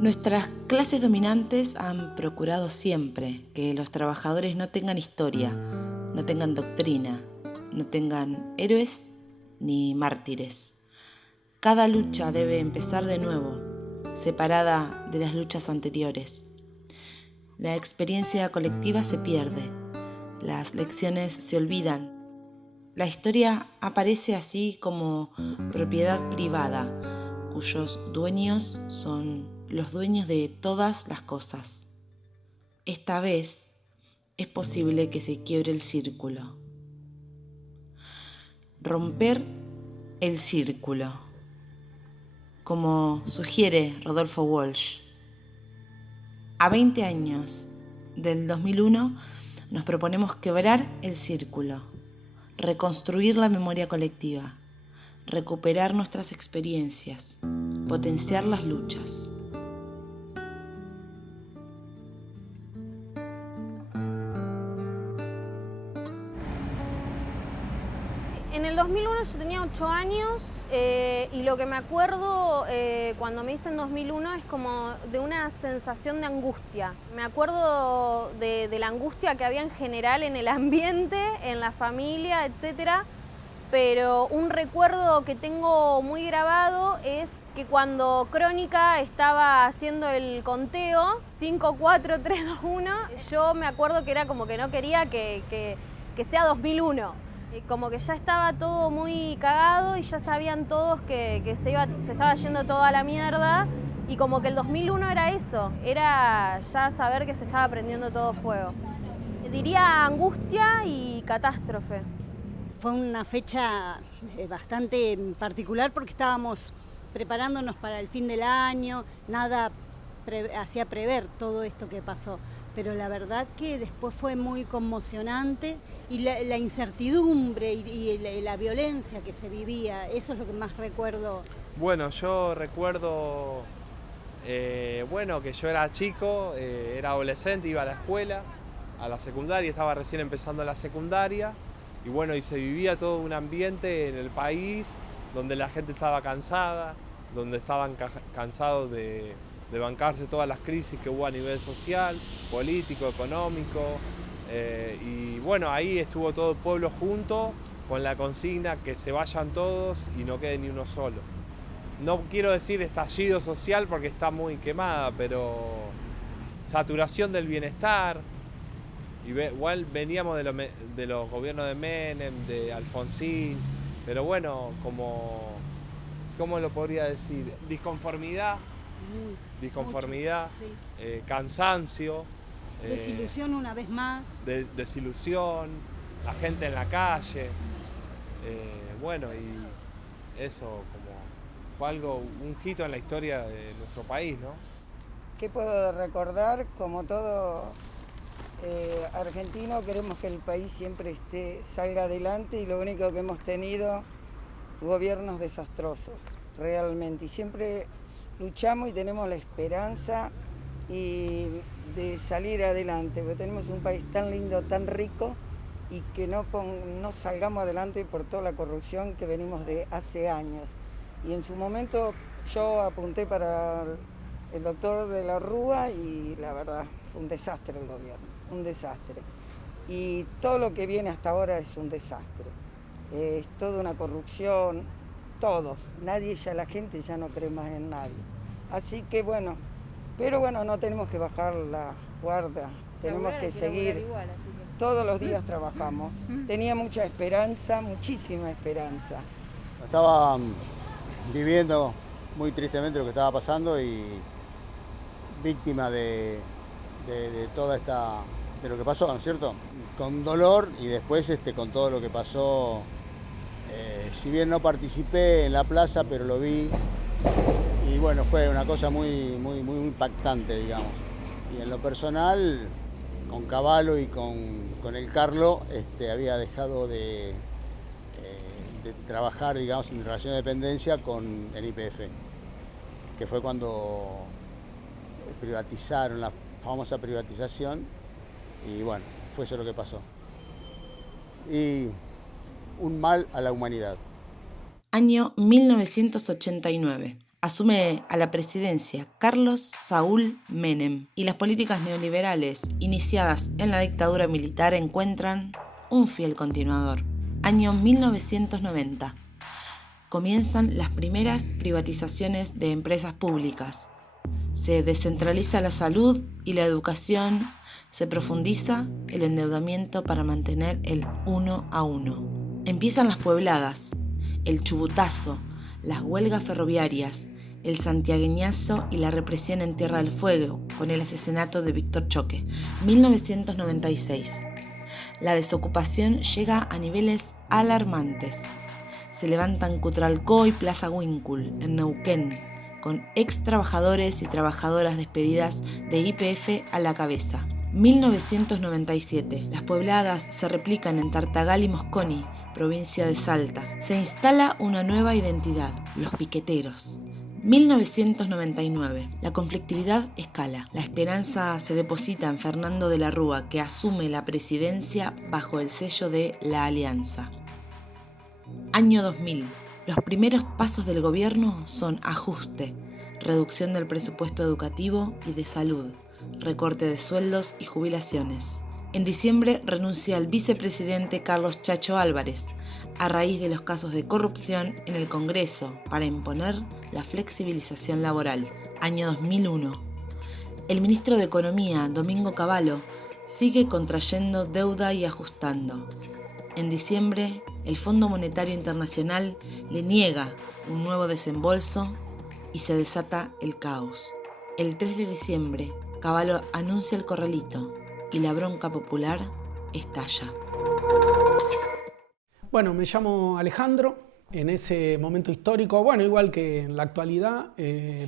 Nuestras clases dominantes han procurado siempre que los trabajadores no tengan historia, no tengan doctrina, no tengan héroes ni mártires. Cada lucha debe empezar de nuevo, separada de las luchas anteriores. La experiencia colectiva se pierde, las lecciones se olvidan. La historia aparece así como propiedad privada, cuyos dueños son los dueños de todas las cosas. Esta vez es posible que se quiebre el círculo. Romper el círculo, como sugiere Rodolfo Walsh. A 20 años del 2001 nos proponemos quebrar el círculo, reconstruir la memoria colectiva, recuperar nuestras experiencias, potenciar las luchas. En el 2001 yo tenía 8 años y lo que me acuerdo cuando me dicen 2001 es como de una sensación de angustia. Me acuerdo de la angustia que había en general en el ambiente, en la familia, etcétera. Pero un recuerdo que tengo muy grabado es que cuando Crónica estaba haciendo el conteo 5, 4, 3, 2, 1, yo me acuerdo que era como que no quería que sea 2001. Como que ya estaba todo muy cagado y ya sabían todos que se estaba yendo todo a la mierda, y como que el 2001 era eso, era ya saber que se estaba prendiendo todo fuego. Diría angustia y catástrofe. Fue una fecha bastante particular porque estábamos preparándonos para el fin del año, nada hacía prever todo esto que pasó, pero la verdad que después fue muy conmocionante, y la incertidumbre y la violencia que se vivía, eso es lo que más recuerdo. Bueno, yo recuerdo que yo era chico, era adolescente, iba a la escuela, a la secundaria, estaba recién empezando la secundaria, y se vivía todo un ambiente en el país donde la gente estaba cansada, donde estaban cansados de bancarse todas las crisis que hubo a nivel social, político, económico. Ahí estuvo todo el pueblo junto con la consigna que se vayan todos y no quede ni uno solo. No quiero decir estallido social porque está muy quemada, pero saturación del bienestar. Igual veníamos de los gobiernos de Menem, de Alfonsín, pero ¿cómo lo podría decir? Disconformidad, Mucho, sí. Cansancio. Desilusión una vez más. Desilusión, la gente en la calle. Y eso fue un hito en la historia de nuestro país, ¿no? ¿Qué puedo recordar? Como todo argentino, queremos que el país siempre salga adelante, y lo único que hemos tenido, gobiernos desastrosos, realmente. Y siempre luchamos y tenemos la esperanza de salir adelante, porque tenemos un país tan lindo, tan rico, y que no salgamos adelante por toda la corrupción que venimos de hace años. Y en su momento yo apunté para el doctor de la Rúa, y la verdad fue un desastre el gobierno, un desastre. Y todo lo que viene hasta ahora es un desastre. Es toda una corrupción, todos. La gente ya no cree más en nadie. Así que pero no tenemos que bajar la guardia, tenemos que seguir. Todos los días trabajamos. Tenía mucha esperanza, muchísima esperanza. Estaba viviendo muy tristemente lo que estaba pasando y víctima de toda de lo que pasó, ¿no es cierto? Con dolor, y después con todo lo que pasó, si bien no participé en la plaza, pero lo vi, y fue una cosa muy impactante, digamos. Y en lo personal, con Cavallo y con el Carlo, había dejado de trabajar, digamos, en relación de dependencia con el YPF, que fue cuando privatizaron, la famosa privatización, y fue eso lo que pasó. Y un mal a la humanidad. Año 1989. Asume a la presidencia Carlos Saúl Menem y las políticas neoliberales iniciadas en la dictadura militar encuentran un fiel continuador. Año 1990. Comienzan las primeras privatizaciones de empresas públicas. Se descentraliza la salud y la educación, se profundiza el endeudamiento para mantener el 1 a 1. Empiezan las puebladas, el chubutazo, las huelgas ferroviarias, el santiagueñazo y la represión en Tierra del Fuego, con el asesinato de Víctor Choque. 1996. La desocupación llega a niveles alarmantes. Se levantan Cutralcó y Plaza Huíncul, en Neuquén, con ex trabajadores y trabajadoras despedidas de YPF a la cabeza. 1997. Las puebladas se replican en Tartagal y Mosconi, provincia de Salta. Se instala una nueva identidad, los piqueteros. 1999. La conflictividad escala. La esperanza se deposita en Fernando de la Rúa, que asume la presidencia bajo el sello de la Alianza. Año 2000. Los primeros pasos del gobierno son ajuste, reducción del presupuesto educativo y de salud, recorte de sueldos y jubilaciones. En diciembre renuncia el vicepresidente Carlos Chacho Álvarez, a raíz de los casos de corrupción en el Congreso para imponer la flexibilización laboral. Año 2001. El ministro de Economía, Domingo Cavallo, sigue contrayendo deuda y ajustando. En diciembre, el Fondo Monetario Internacional le niega un nuevo desembolso y se desata el caos. El 3 de diciembre, Cavallo anuncia el corralito y la bronca popular estalla. Bueno, me llamo Alejandro. En ese momento histórico, bueno, igual que en la actualidad,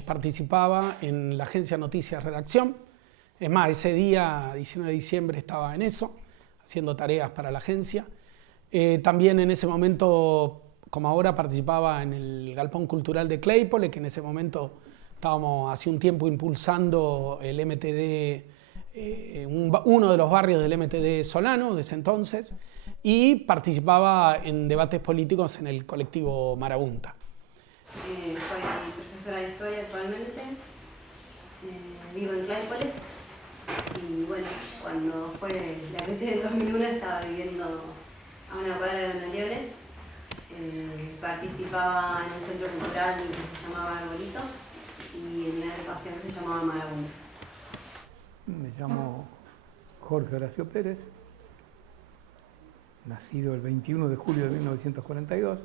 participaba en la agencia Noticias Redacción. Es más, ese día, 19 de diciembre, estaba en eso, haciendo tareas para la agencia. También en ese momento, como ahora, participaba en el Galpón Cultural de Claypole, que en ese momento estábamos hace un tiempo impulsando el MTD, uno de los barrios del MTD Solano, de ese entonces, y participaba en debates políticos en el colectivo Marabunta. Soy profesora de historia actualmente, vivo en Claypole y bueno, cuando fue la crisis del 2001 estaba viviendo a una cuadra de Don Orioles. Participaba en un centro cultural que se llamaba Arbolito y en una agrupación que se llamaba Marabunta. Me llamo Jorge Horacio Pérez, nacido el 21 de julio de 1942,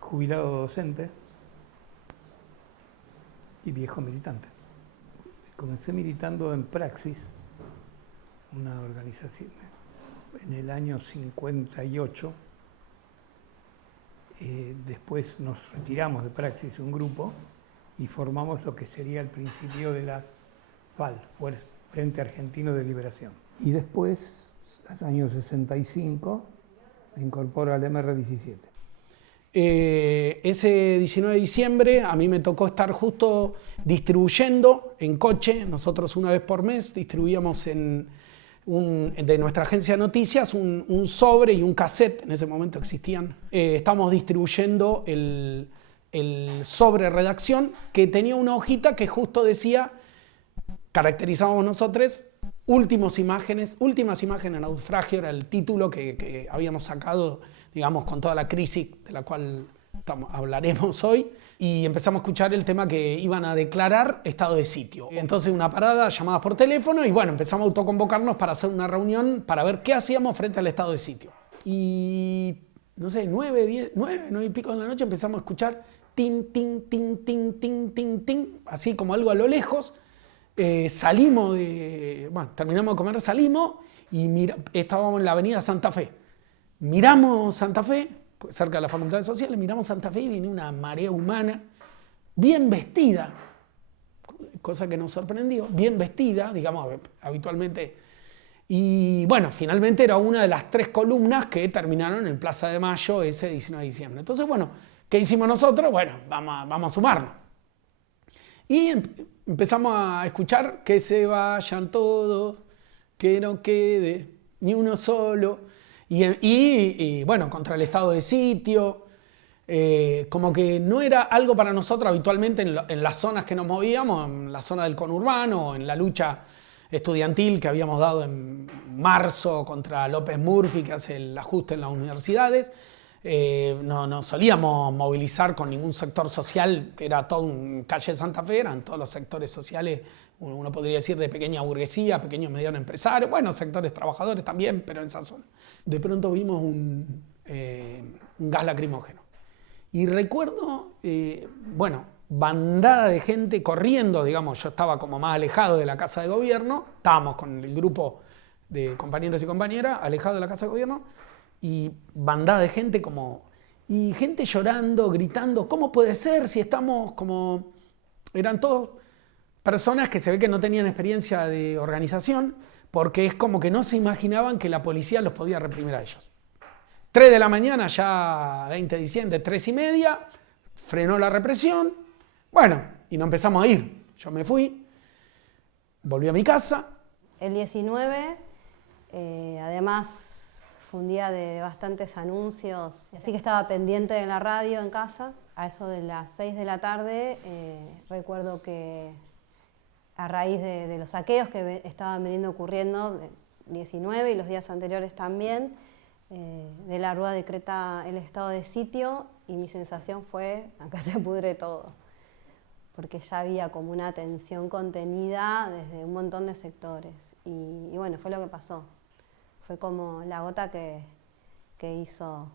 jubilado docente y viejo militante. Comencé militando en Praxis, una organización, en el año 58. Después nos retiramos de Praxis, un grupo, y formamos lo que sería el principio de las FAL, Frente Argentino de Liberación. Y después, en el año 65, me incorporo al MR17. Ese 19 de diciembre a mí me tocó estar justo distribuyendo en coche. Nosotros una vez por mes distribuíamos de nuestra agencia de noticias un sobre y un cassette, en ese momento existían. Estamos distribuyendo el sobre redacción, que tenía una hojita que justo decía, caracterizábamos nosotros, últimas imágenes en naufragio, era el título que habíamos sacado, digamos, con toda la crisis de la cual hablaremos hoy, y empezamos a escuchar el tema que iban a declarar estado de sitio. Entonces una parada, llamadas por teléfono, y bueno, empezamos a autoconvocarnos para hacer una reunión para ver qué hacíamos frente al estado de sitio. Y no sé, 9 y pico de la noche empezamos a escuchar tin, tin, tin, tin, tin, tin, tin, así como algo a lo lejos. Terminamos de comer, salimos y estábamos en la avenida Santa Fe. Miramos Santa Fe, cerca de la Facultad de Sociales, miramos Santa Fe y viene una marea humana, bien vestida, cosa que nos sorprendió, bien vestida, digamos, habitualmente. Y bueno, finalmente era una de las 3 columnas que terminaron en Plaza de Mayo ese 19 de diciembre. Entonces, bueno, ¿qué hicimos nosotros? Bueno, vamos a sumarnos. Y empezamos a escuchar que se vayan todos, que no quede ni uno solo. Y bueno, contra el estado de sitio. como que no era algo para nosotros habitualmente en las zonas que nos movíamos, en la zona del conurbano, en la lucha estudiantil que habíamos dado en marzo contra López Murphy, que hace el ajuste en las universidades. No solíamos movilizar con ningún sector social, que era todo un calle de Santa Fe, eran todos los sectores sociales, uno podría decir de pequeña burguesía, pequeños medianos empresarios, bueno, sectores trabajadores también, pero en esa zona. De pronto vimos un gas lacrimógeno. Y recuerdo, bandada de gente corriendo, digamos, yo estaba como más alejado de la casa de gobierno, estábamos con el grupo de compañeros y compañeras, alejado de la casa de gobierno, y bandada de gente y gente llorando, gritando, ¿cómo puede ser si estamos como... Eran todos personas que se ve que no tenían experiencia de organización, porque es como que no se imaginaban que la policía los podía reprimir a ellos. 3 de la mañana, ya 20 de diciembre, 3:30, frenó la represión, bueno, y nos empezamos a ir. Yo me fui, volví a mi casa. El 19, además, fue un día de bastantes anuncios, así que estaba pendiente de la radio en casa. A eso de las 6 de la tarde, recuerdo que a raíz de los saqueos que estaban veniendo ocurriendo, el 19 y los días anteriores también, de la Rúa decreta el estado de sitio y mi sensación fue, acá se pudre todo, porque ya había como una tensión contenida desde un montón de sectores. Y bueno, fue lo que pasó. Fue como la gota que hizo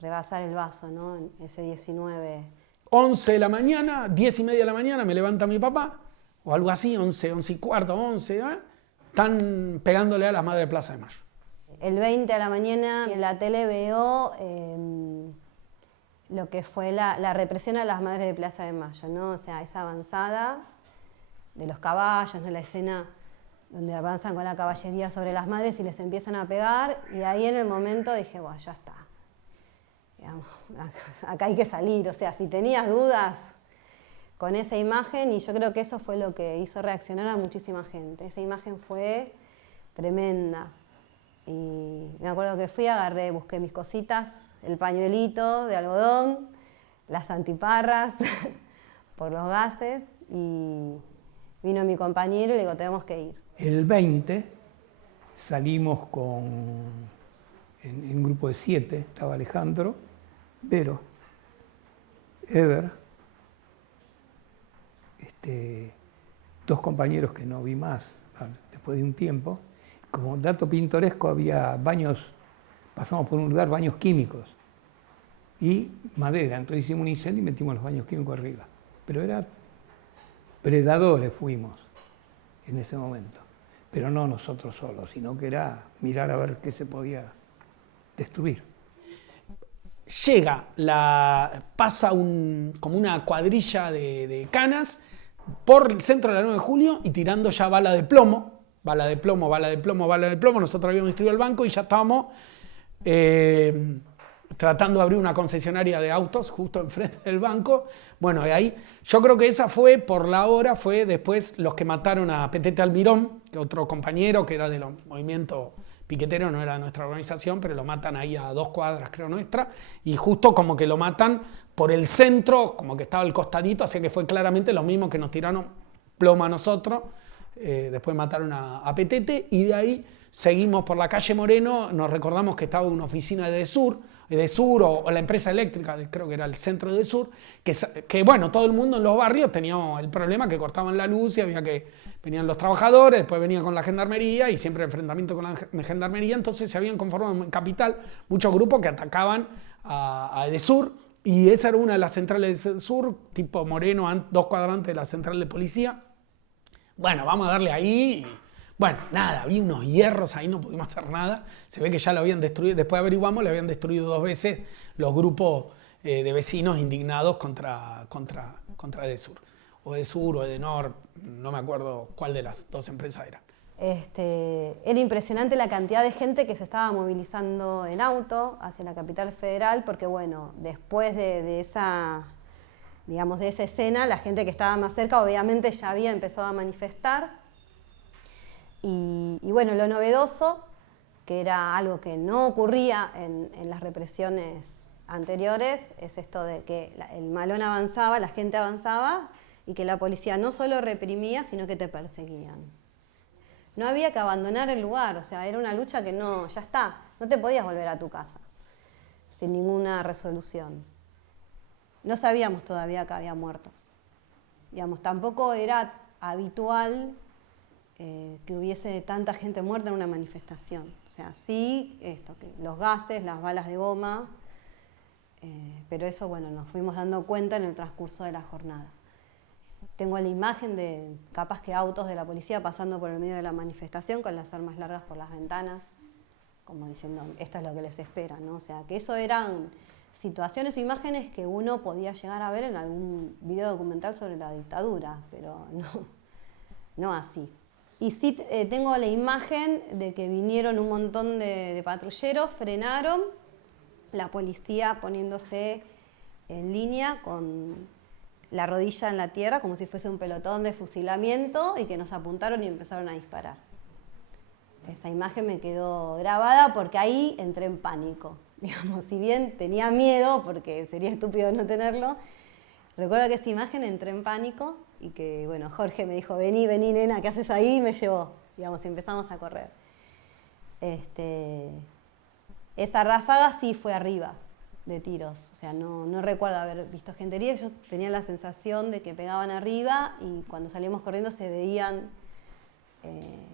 rebasar el vaso, ¿no? En ese 19. 11 de la mañana, 10:30 de la mañana, me levanta mi papá, o algo así, 11:15, 11, están pegándole a las madres de Plaza de Mayo. El 20 a la mañana en la tele veo lo que fue la represión a las madres de Plaza de Mayo, ¿no? O sea, esa avanzada de los caballos, ¿no? La escena donde avanzan con la caballería sobre las madres y les empiezan a pegar, y ahí en el momento dije, bueno, ya está. Digamos, acá hay que salir, o sea, si tenías dudas con esa imagen, y yo creo que eso fue lo que hizo reaccionar a muchísima gente. Esa imagen fue tremenda. Y me acuerdo que fui, agarré, busqué mis cositas, el pañuelito de algodón, las antiparras por los gases, y vino mi compañero y le digo, tenemos que ir. El 20 salimos en un grupo de 7, estaba Alejandro, Vero, Ever, 2 compañeros que no vi más después de un tiempo. Como dato pintoresco, había baños, pasamos por un lugar, baños químicos y madera. Entonces hicimos un incendio y metimos los baños químicos arriba. Pero era predadores fuimos en ese momento. Pero no nosotros solos, sino que era mirar a ver qué se podía destruir. Pasa como una cuadrilla de canas por el centro de la 9 de julio y tirando ya bala de plomo. Bala de plomo, bala de plomo, bala de plomo. Nosotros habíamos destruido el banco y ya estábamos tratando de abrir una concesionaria de autos justo enfrente del banco. Bueno, y ahí yo creo que esa fue, por la hora, fue después los que mataron a Petete Almirón, que otro compañero que era del movimiento piquetero, no era de nuestra organización, pero lo matan ahí a 2 cuadras, creo, nuestra, y justo como que lo matan por el centro, como que estaba al costadito, así que fue claramente lo mismo que nos tiraron plomo a nosotros. Después mataron a Petete y de ahí seguimos por la calle Moreno, nos recordamos que estaba una oficina de Desur o la empresa eléctrica, creo que era el centro de Desur, que bueno, todo el mundo en los barrios teníamos el problema que cortaban la luz y venían los trabajadores, después venían con la gendarmería y siempre enfrentamiento con la gendarmería, entonces se habían conformado en Capital muchos grupos que atacaban a Desur, y esa era una de las centrales de Desur, tipo Moreno, 2 cuadras antes de la central de policía. Bueno, vamos a darle ahí. Bueno, nada, había unos hierros ahí, no pudimos hacer nada. Se ve que ya lo habían destruido, después averiguamos, lo habían destruido 2 veces los grupos de vecinos indignados contra Edesur. O Edesur o Edenor, no me acuerdo cuál de las 2 empresas eran. Era impresionante la cantidad de gente que se estaba movilizando en auto hacia la capital federal, porque bueno, después de esa escena, la gente que estaba más cerca obviamente ya había empezado a manifestar. Y bueno, lo novedoso, que era algo que no ocurría en las represiones anteriores es esto de que el malón avanzaba, la gente avanzaba y que la policía no solo reprimía, sino que te perseguían. No había que abandonar el lugar, o sea, era una lucha que no, ya está, no te podías volver a tu casa sin ninguna resolución. No sabíamos todavía que había muertos. Digamos, tampoco era habitual que hubiese tanta gente muerta en una manifestación. O sea, sí, que los gases, las balas de goma, pero eso, bueno, nos fuimos dando cuenta en el transcurso de la jornada. Tengo la imagen de capaz que autos de la policía pasando por el medio de la manifestación con las armas largas por las ventanas, como diciendo, esto es lo que les espera, ¿no? O sea, que eso eran situaciones o imágenes que uno podía llegar a ver en algún video documental sobre la dictadura, pero no así. Y sí tengo la imagen de que vinieron un montón de patrulleros, frenaron, la policía poniéndose en línea con la rodilla en la tierra como si fuese un pelotón de fusilamiento y que nos apuntaron y empezaron a disparar. Esa imagen me quedó grabada porque ahí entré en pánico. Digamos, si bien tenía miedo, porque sería estúpido no tenerlo, recuerdo que esa imagen entré en pánico y que, bueno, Jorge me dijo, vení, nena, ¿qué haces ahí? Y me llevó, digamos, y empezamos a correr. Esa ráfaga sí fue arriba de tiros, o sea, no recuerdo haber visto gente herida, yo tenía la sensación de que pegaban arriba y cuando salimos corriendo se veían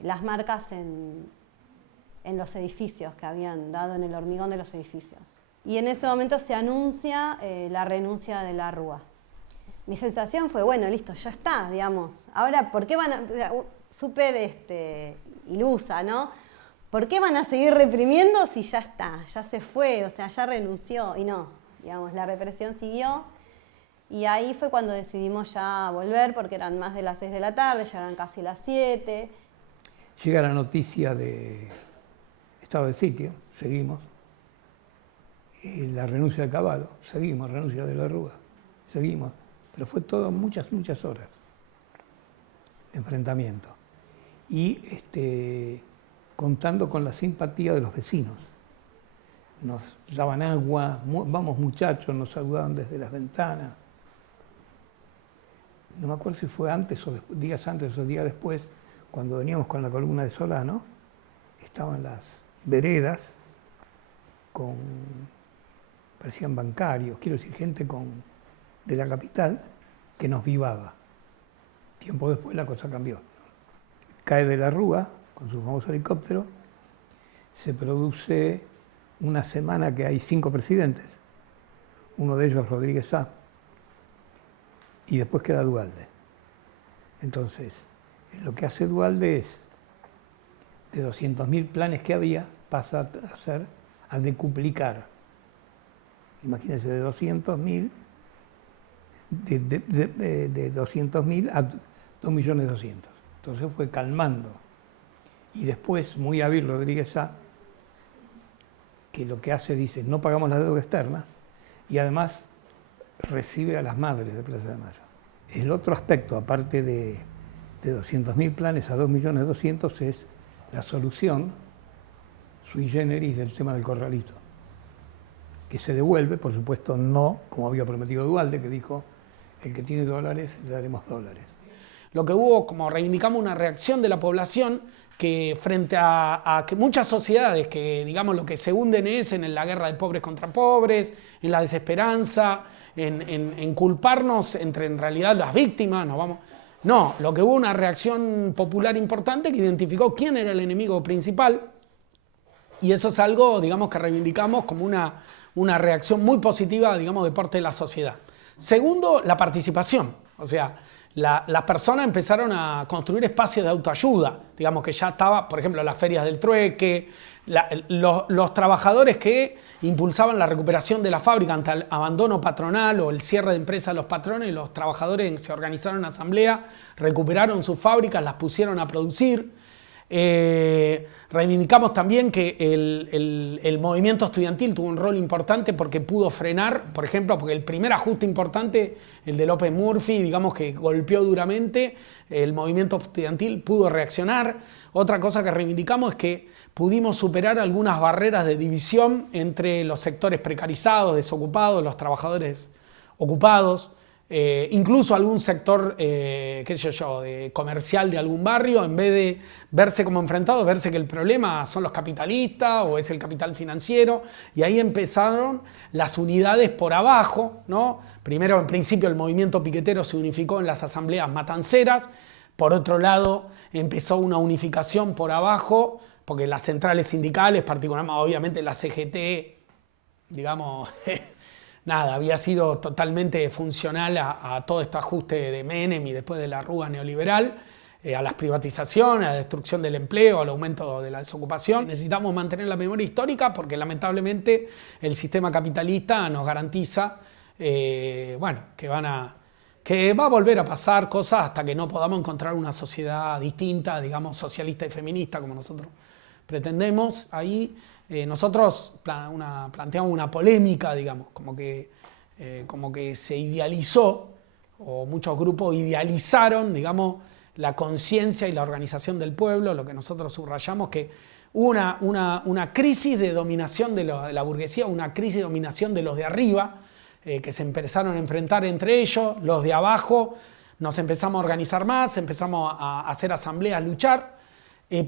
las marcas en los edificios que habían dado en el hormigón de los edificios. Y en ese momento se anuncia la renuncia de la Rúa. Mi sensación fue, bueno, listo, ya está, digamos. Ahora, ¿por qué van a...? Súper ilusa, ¿no? ¿Por qué van a seguir reprimiendo si ya está, ya se fue, o sea, ya renunció? Y no, digamos, la represión siguió. Y ahí fue cuando decidimos ya volver, porque eran más de las 6 de la tarde, ya eran casi las 7. Llega la noticia de estado de sitio, seguimos. La renuncia de Cavallo, seguimos, renuncia de la Rúa, seguimos. Pero fue todo muchas horas de enfrentamiento. Y contando con la simpatía de los vecinos. Nos daban agua, vamos muchachos, nos saludaban desde las ventanas. No me acuerdo si fue antes o días antes o días después, cuando veníamos con la columna de Solano, estaban las veredas parecían bancarios, quiero decir, gente de la capital que nos vivaba. Tiempo después la cosa cambió. Cae de la Rúa, con su famoso helicóptero, se produce una semana que hay 5 presidentes, uno de ellos Rodríguez Sá, y después queda Duhalde. Entonces, lo que hace Duhalde es, de 200.000 planes que había, pasa a decuplicar. Imagínense, de 200.000 de 200.000 a 2.200.000. Entonces fue calmando. Y después, muy hábil Rodríguez Sá, que lo que hace, dice, no pagamos la deuda externa, y además recibe a las madres de Plaza de Mayo. El otro aspecto, aparte de 200.000 planes a 2.200.000, es la solución sui generis del tema del corralito, que se devuelve, por supuesto, no como había prometido Duhalde, que dijo, el que tiene dólares, le daremos dólares. Lo que hubo, como reivindicamos, una reacción de la población que frente a que muchas sociedades que, digamos, lo que se hunden es en la guerra de pobres contra pobres, en la desesperanza, en culparnos entre en realidad las víctimas, No, lo que hubo una reacción popular importante que identificó quién era el enemigo principal, y eso es algo, digamos, que reivindicamos como una reacción muy positiva, digamos, de parte de la sociedad. Segundo, la participación, o sea, las personas empezaron a construir espacios de autoayuda, digamos que ya estaba, por ejemplo, las ferias del trueque, los trabajadores que impulsaban la recuperación de la fábrica ante el abandono patronal o el cierre de empresas de los patrones, los trabajadores se organizaron en asamblea, recuperaron sus fábricas, las pusieron a producir. Reivindicamos también que el movimiento estudiantil tuvo un rol importante porque pudo frenar, por ejemplo, porque el primer ajuste importante, el de López Murphy, digamos que golpeó duramente, el movimiento estudiantil pudo reaccionar. Otra cosa que reivindicamos es que pudimos superar algunas barreras de división entre los sectores precarizados, desocupados, los trabajadores ocupados, incluso algún sector, comercial de algún barrio, en vez de verse como enfrentados, verse que el problema son los capitalistas o es el capital financiero, y ahí empezaron las unidades por abajo, ¿no? Primero, en principio, el movimiento piquetero se unificó en las asambleas matanceras, por otro lado, empezó una unificación por abajo, porque las centrales sindicales, particularmente, obviamente la CGT, digamos, nada, había sido totalmente funcional a todo este ajuste de Menem y después de la arruga neoliberal, a las privatizaciones, a la destrucción del empleo, al aumento de la desocupación. Necesitamos mantener la memoria histórica porque lamentablemente el sistema capitalista nos garantiza que va a volver a pasar cosas hasta que no podamos encontrar una sociedad distinta, digamos, socialista y feminista como nosotros pretendemos. Ahí nosotros planteamos una polémica, digamos, como que se idealizó, o muchos grupos idealizaron, digamos, la conciencia y la organización del pueblo. Lo que nosotros subrayamos que una crisis de dominación de la burguesía, una crisis de dominación de los de arriba, que se empezaron a enfrentar entre ellos, los de abajo nos empezamos a organizar más, empezamos a hacer asambleas, luchar,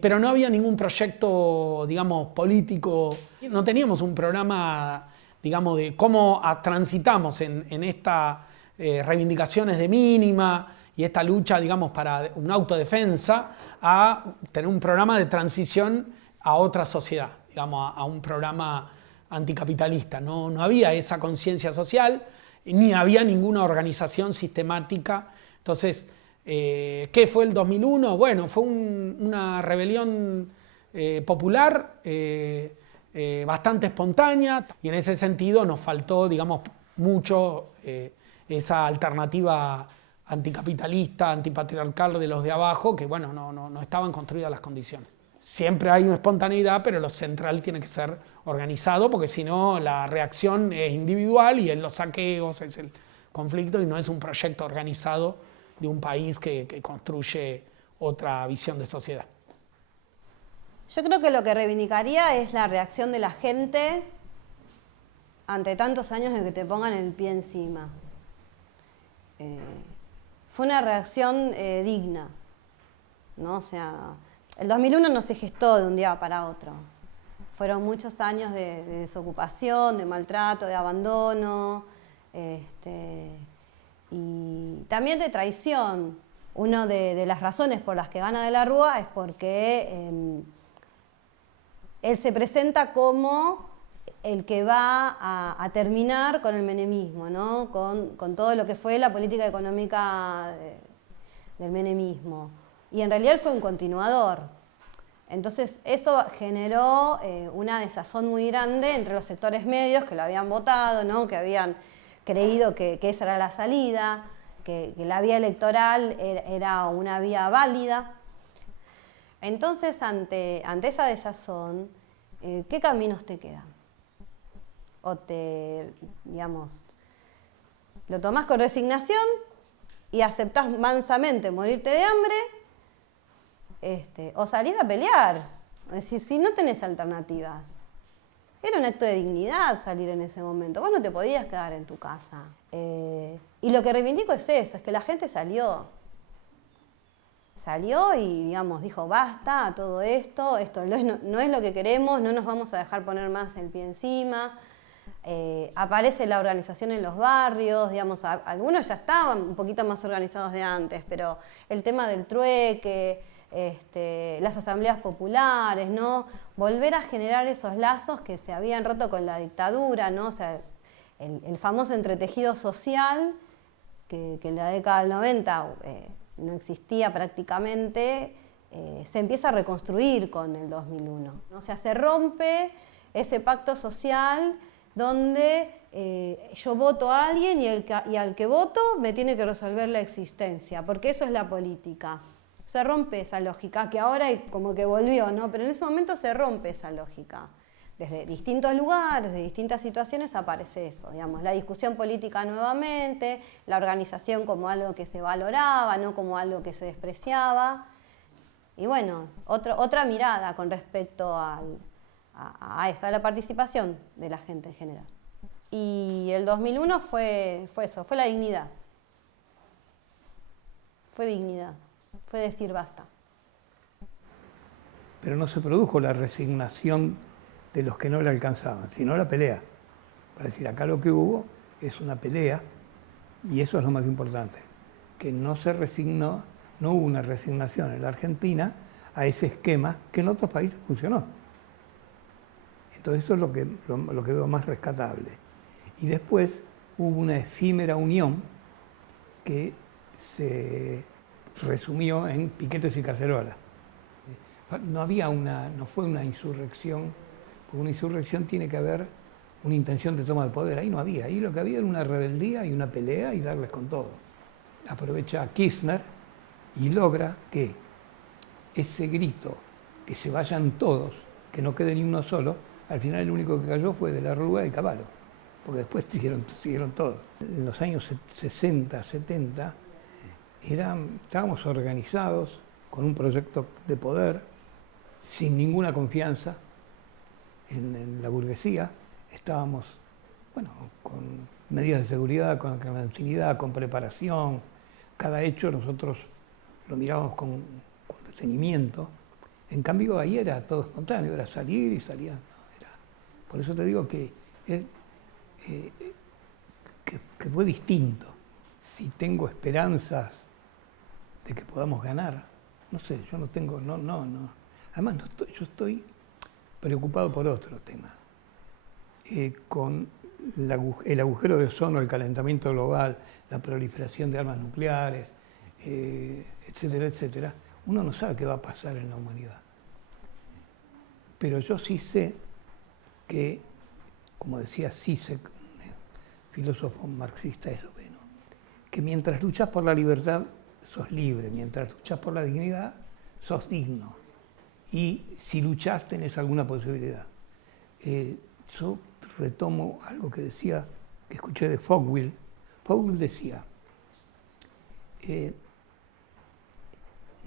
pero no había ningún proyecto, digamos, político, no teníamos un programa, digamos, de cómo transitamos en estas reivindicaciones de mínima y esta lucha, digamos, para una autodefensa, a tener un programa de transición a otra sociedad, digamos, a un programa anticapitalista. No había esa conciencia social, ni había ninguna organización sistemática. Entonces, ¿qué fue el 2001? Bueno, fue una rebelión popular, bastante espontánea, y en ese sentido nos faltó, digamos, mucho esa alternativa anticapitalista, antipatriarcal de los de abajo, que bueno, no estaban construidas las condiciones. Siempre hay una espontaneidad, pero lo central tiene que ser organizado, porque si no la reacción es individual y en los saqueos es el conflicto y no es un proyecto organizado de un país que construye otra visión de sociedad. Yo creo que lo que reivindicaría es la reacción de la gente ante tantos años de que te pongan el pie encima. Fue una reacción digna, ¿no? O sea, el 2001 no se gestó de un día para otro. Fueron muchos años de desocupación, de maltrato, de abandono, y también de traición. Una de las razones por las que gana de la Rúa es porque él se presenta como el que va a terminar con el menemismo, ¿no? Con todo lo que fue la política económica del menemismo. Y en realidad él fue un continuador. Entonces eso generó una desazón muy grande entre los sectores medios que lo habían votado, ¿no? Que habían creído que esa era la salida, que la vía electoral era una vía válida. Entonces, ante esa desazón, ¿qué caminos te quedan? O lo tomás con resignación y aceptás mansamente morirte de hambre, o salís a pelear. Es decir, si no tenés alternativas. Era un acto de dignidad salir en ese momento. Vos no te podías quedar en tu casa. Y lo que reivindico es eso, es que la gente salió. Salió y, digamos, dijo, basta a todo esto no es lo que queremos, no nos vamos a dejar poner más el pie encima. Aparece la organización en los barrios, digamos, algunos ya estaban un poquito más organizados de antes, pero el tema del trueque, las asambleas populares, ¿no? Volver a generar esos lazos que se habían roto con la dictadura, ¿no? O sea, el famoso entretejido social que en la década del 90 no existía prácticamente, se empieza a reconstruir con el 2001. O sea, se rompe ese pacto social donde yo voto a alguien y al que voto me tiene que resolver la existencia, porque eso es la política. Se rompe esa lógica, que ahora como que volvió, ¿no? Pero en ese momento se rompe esa lógica. Desde distintos lugares, de distintas situaciones aparece eso, digamos, la discusión política nuevamente, la organización como algo que se valoraba, no como algo que se despreciaba. Y bueno, otra mirada con respecto a esto, a la participación de la gente en general. Y el 2001 fue eso, fue la dignidad. Fue dignidad, fue decir basta. Pero no se produjo la resignación de los que no le alcanzaban, sino la pelea. Para decir, acá lo que hubo es una pelea, y eso es lo más importante, que no se resignó, no hubo una resignación en la Argentina a ese esquema que en otros países funcionó. Entonces eso es lo que veo más rescatable. Y después hubo una efímera unión que se resumió en piquetes y cacerolas. No fue una insurrección, porque una insurrección tiene que haber una intención de toma de poder. Ahí no había, ahí lo que había era una rebeldía y una pelea y darles con todo. Aprovecha Kirchner y logra que ese grito, que se vayan todos, que no quede ni uno solo, al final el único que cayó fue de la Rúa y Cavallo, porque después siguieron todos. En los años 60, 70, estábamos organizados con un proyecto de poder, sin ninguna confianza en la burguesía. Estábamos, bueno, con medidas de seguridad, con clandestinidad, con preparación. Cada hecho nosotros lo mirábamos con detenimiento. En cambio, ahí era todo espontáneo, era salir y salía. No, por eso te digo que fue distinto. Si tengo esperanzas de que podamos ganar, no sé, yo no tengo, no. Además, yo estoy preocupado por otro tema. Con el agujero de ozono, el calentamiento global, la proliferación de armas nucleares, etcétera, etcétera, uno no sabe qué va a pasar en la humanidad. Pero yo sí sé que, como decía Zizek, filósofo marxista esloveno, que mientras luchas por la libertad, sos libre, mientras luchas por la dignidad, sos digno. Y si luchás, tenés alguna posibilidad. Yo retomo algo que escuché de Fogwill. Fogwill decía,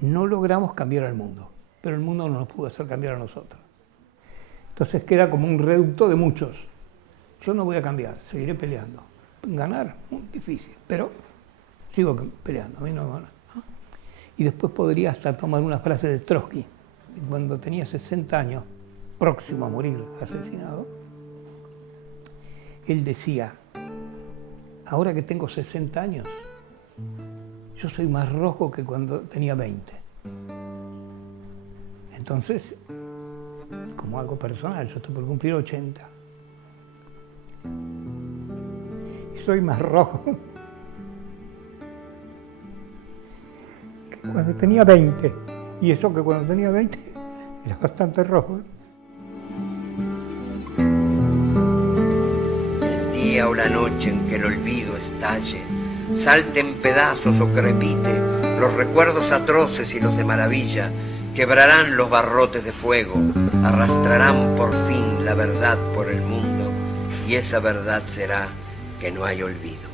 no logramos cambiar al mundo, pero el mundo no nos pudo hacer cambiar a nosotros. Entonces queda como un reducto de muchos. Yo no voy a cambiar, seguiré peleando. Ganar, muy difícil, pero sigo peleando. A mí no. Y después podría hasta tomar una frase de Trotsky, cuando tenía 60 años, próximo a morir asesinado. Él decía, ahora que tengo 60 años, yo soy más rojo que cuando tenía 20. Entonces, como algo personal, yo estoy por cumplir 80. Y soy más rojo que cuando tenía 20. Y eso que cuando tenía 20 era bastante rojo. El día o la noche en que el olvido estalle, salte en pedazos o crepite, los recuerdos atroces y los de maravilla, quebrarán los barrotes de fuego, arrastrarán por fin la verdad por el mundo, y esa verdad será que no hay olvido.